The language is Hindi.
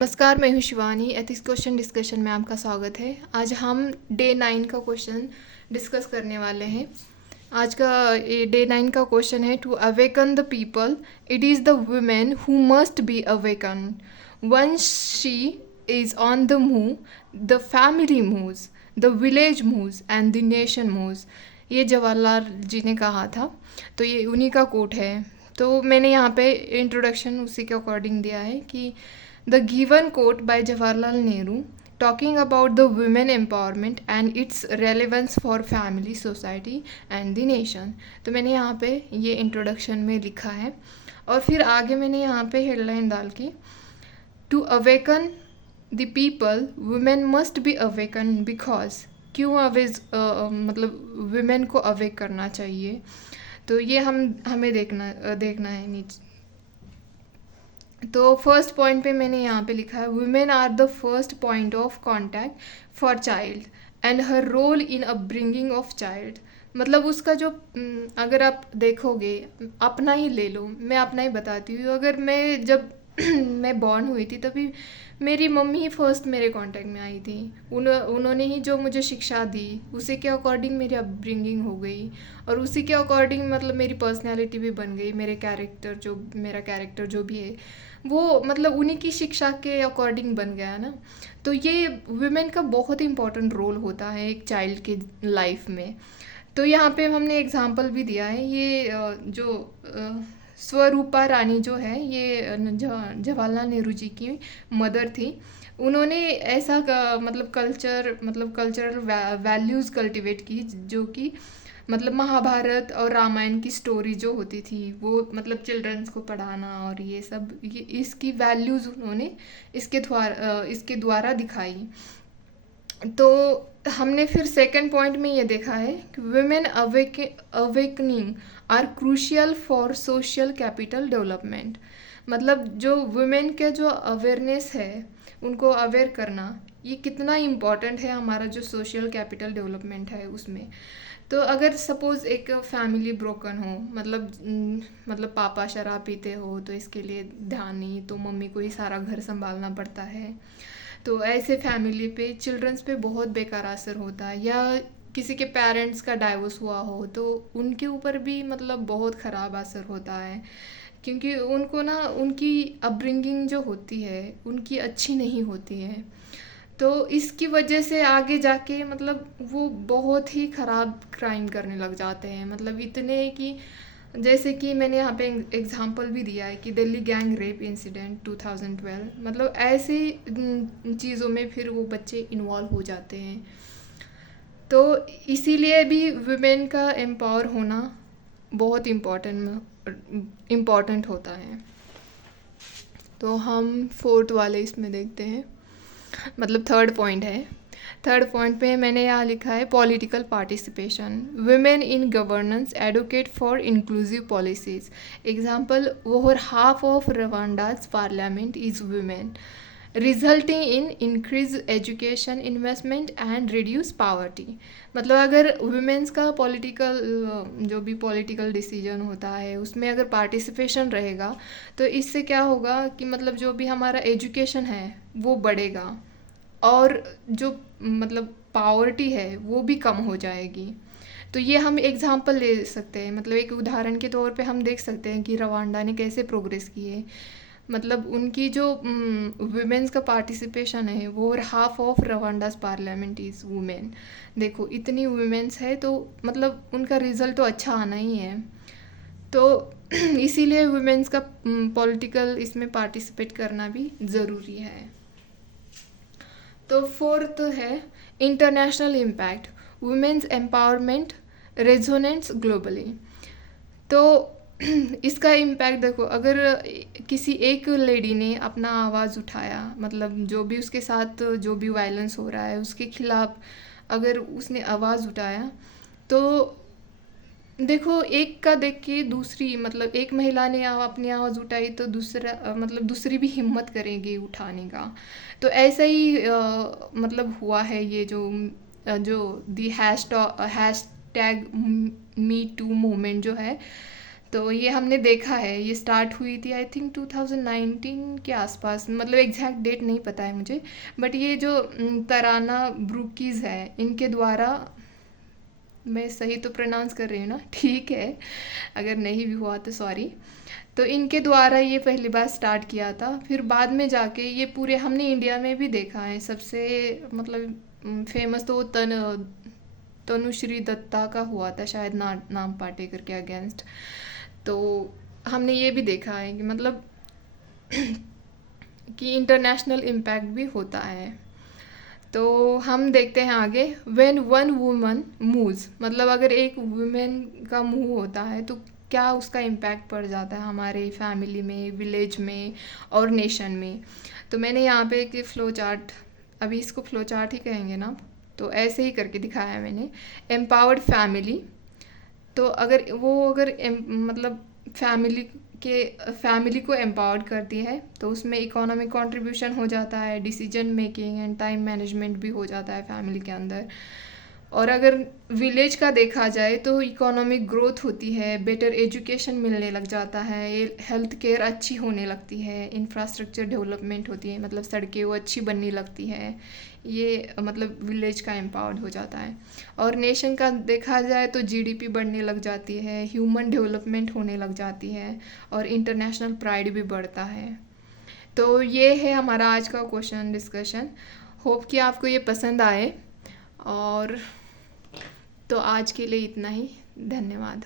नमस्कार, मैं हूँ शिवानी। एथिक्स क्वेश्चन डिस्कशन में आपका स्वागत है। आज हम डे 9 का क्वेश्चन डिस्कस करने वाले हैं। आज का ये डे 9 का क्वेश्चन है, to awaken the people it is the women who must be awaken. Once she is on the move, the family moves, the village moves and the nation moves. ये जवाहरलाल जी ने कहा था, तो ये उन्हीं का कोट है। तो मैंने यहाँ पे इंट्रोडक्शन उसी के अकॉर्डिंग दिया है कि the given quote by Jawaharlal Nehru talking about the women empowerment and its relevance for family, society and the nation। तो मैंने यहाँ पे ये इंट्रोडक्शन में लिखा है और फिर आगे मैंने यहाँ पे हेडलाइन डाल के to awaken the people women must be awaken because. क्यों मतलब वुमेन को अवेक करना चाहिए, तो ये हमें देखना है नीचे। तो फर्स्ट पॉइंट पे मैंने यहाँ पे लिखा है, women are the first point of contact for child and her role in upbringing of child. मतलब उसका जो अगर आप देखोगे, अपना ही ले लो, मैं अपना ही बताती हूँ। अगर मैं जब मैं बॉर्न हुई थी तभी मेरी मम्मी ही फर्स्ट मेरे कांटेक्ट में आई थी। उन्होंने ही जो मुझे शिक्षा दी, उसी के अकॉर्डिंग मेरी अपब्रिंगिंग हो गई और उसी के अकॉर्डिंग मतलब मेरी पर्सनैलिटी भी बन गई। मेरा कैरेक्टर जो भी है वो मतलब उन्हीं की शिक्षा के अकॉर्डिंग बन गया ना। तो ये वुमेन का बहुत ही इम्पोर्टेंट रोल होता है एक चाइल्ड के लाइफ में। तो यहाँ पे हमने एग्जांपल भी दिया है। ये स्वरूपा रानी जो है, ये जवाहरलाल नेहरू जी की मदर थी। उन्होंने मतलब कल्चरल वैल्यूज़ कल्टिवेट की, जो कि मतलब महाभारत और रामायण की स्टोरी जो होती थी वो मतलब चिल्ड्रंस को पढ़ाना और ये इसकी वैल्यूज़ उन्होंने इसके द्वारा दिखाई। तो हमने फिर सेकंड पॉइंट में ये देखा है कि women awakening are crucial for social capital development. मतलब जो वुमेन के जो अवेयरनेस है, उनको अवेयर करना, ये कितना इम्पॉर्टेंट है हमारा जो सोशल कैपिटल डेवलपमेंट है उसमें। तो अगर सपोज़ एक फैमिली ब्रोकन हो, मतलब पापा शराब पीते हो तो इसके लिए ध्यान नहीं, तो मम्मी को ही सारा घर संभालना पड़ता है। तो ऐसे फैमिली पे चिल्ड्रंस पे बहुत बेकार असर होता है। या किसी के पेरेंट्स का डाइवोर्स हुआ हो तो उनके ऊपर भी मतलब बहुत ख़राब असर होता है, क्योंकि उनको ना उनकी अपब्रिंगिंग जो होती है उनकी अच्छी नहीं होती है। तो इसकी वजह से आगे जाके मतलब वो बहुत ही ख़राब क्राइम करने लग जाते हैं। मतलब इतने कि जैसे कि मैंने यहाँ पे एग्जांपल भी दिया है कि दिल्ली गैंग रेप इंसिडेंट 2012। मतलब ऐसे चीज़ों में फिर वो बच्चे इन्वॉल्व हो जाते हैं। तो इसीलिए भी वुमेन का एम्पावर होना बहुत इम्पॉर्टेंट होता है। तो हम फोर्थ वाले इसमें देखते हैं, मतलब थर्ड पॉइंट है। थर्ड पॉइंट पे मैंने यहाँ लिखा है, political participation. Women in governance advocate for inclusive policies. Example, over half of Rwanda's parliament is women, resulting in increase education investment and reduce poverty. मतलब अगर वुमेन्स का जो भी पॉलिटिकल डिसीजन होता है उसमें अगर पार्टिसिपेशन रहेगा तो इससे क्या होगा कि मतलब जो भी हमारा एजुकेशन है वो बढ़ेगा और जो मतलब पावर्टी है वो भी कम हो जाएगी। तो ये हम एग्जांपल ले सकते हैं, मतलब एक उदाहरण के तौर पे हम देख सकते हैं कि रवांडा ने कैसे प्रोग्रेस की है। मतलब उनकी जो वुमेन्स का पार्टिसिपेशन है वो half of Rwanda's parliament is women. देखो इतनी वुमेन्स है तो मतलब उनका रिज़ल्ट तो अच्छा आना ही है। तो इसीलिए वुमेन्स का पॉलिटिकल इसमें पार्टिसिपेट करना भी ज़रूरी है। तो फोर्थ है international impact, women's empowerment resonates globally. तो इसका इम्पैक्ट देखो, अगर किसी एक लेडी ने अपना आवाज़ उठाया, मतलब जो भी उसके साथ जो भी वायलेंस हो रहा है उसके खिलाफ अगर उसने आवाज़ उठाया, तो देखो एक का देख के दूसरी, मतलब एक महिला ने अपनी आवाज़ उठाई तो मतलब दूसरी भी हिम्मत करेगी उठाने का। तो ऐसा ही मतलब हुआ है। ये जो the hashtag me too movement जो है, तो ये हमने देखा है, ये स्टार्ट हुई थी आई थिंक 2019 के आसपास, मतलब एग्जैक्ट डेट नहीं पता है मुझे, बट ये जो तराना ब्रूकीज़ है, इनके द्वारा, मैं सही तो प्रोनाउंस कर रही हूँ ना, ठीक है, अगर नहीं भी हुआ तो सॉरी। तो इनके द्वारा ये पहली बार स्टार्ट किया था, फिर बाद में जाके ये पूरे हमने इंडिया में भी देखा है। सबसे मतलब फेमस तो वो तनुश्री दत्ता का हुआ था शायद, नाम पाटेकर के अगेंस्ट। तो हमने ये भी देखा है कि मतलब कि इंटरनेशनल इम्पैक्ट भी होता है। तो हम देखते हैं आगे, व्हेन वन वुमन मूव्स, मतलब अगर एक वुमेन का मूव होता है तो क्या उसका इम्पैक्ट पड़ जाता है हमारे फैमिली में, विलेज में और नेशन में। तो मैंने यहाँ पे एक फ़्लो चार्ट, अभी इसको फ़्लो चार्ट ही कहेंगे ना, तो ऐसे ही करके दिखाया है मैंने। एम्पावर्ड फैमिली, तो अगर मतलब फैमिली फैमिली को एम्पावर्ड करती है तो उसमें इकोनॉमिक कंट्रीब्यूशन हो जाता है, decision making and time management भी हो जाता है फैमिली के अंदर। और अगर विलेज का देखा जाए तो इकोनॉमिक ग्रोथ होती है, बेटर एजुकेशन मिलने लग जाता है, हेल्थ केयर अच्छी होने लगती है, इंफ्रास्ट्रक्चर डेवलपमेंट होती है, मतलब सड़कें वो अच्छी बनने लगती है। ये मतलब विलेज का एम्पावर्ड हो जाता है। और नेशन का देखा जाए तो जीडीपी बढ़ने लग जाती है, ह्यूमन डेवलपमेंट होने लग जाती है और इंटरनेशनल प्राइड भी बढ़ता है। तो ये है हमारा आज का क्वेश्चन डिस्कशन। होप कि आपको ये पसंद आए। और तो आज के लिए इतना ही, धन्यवाद।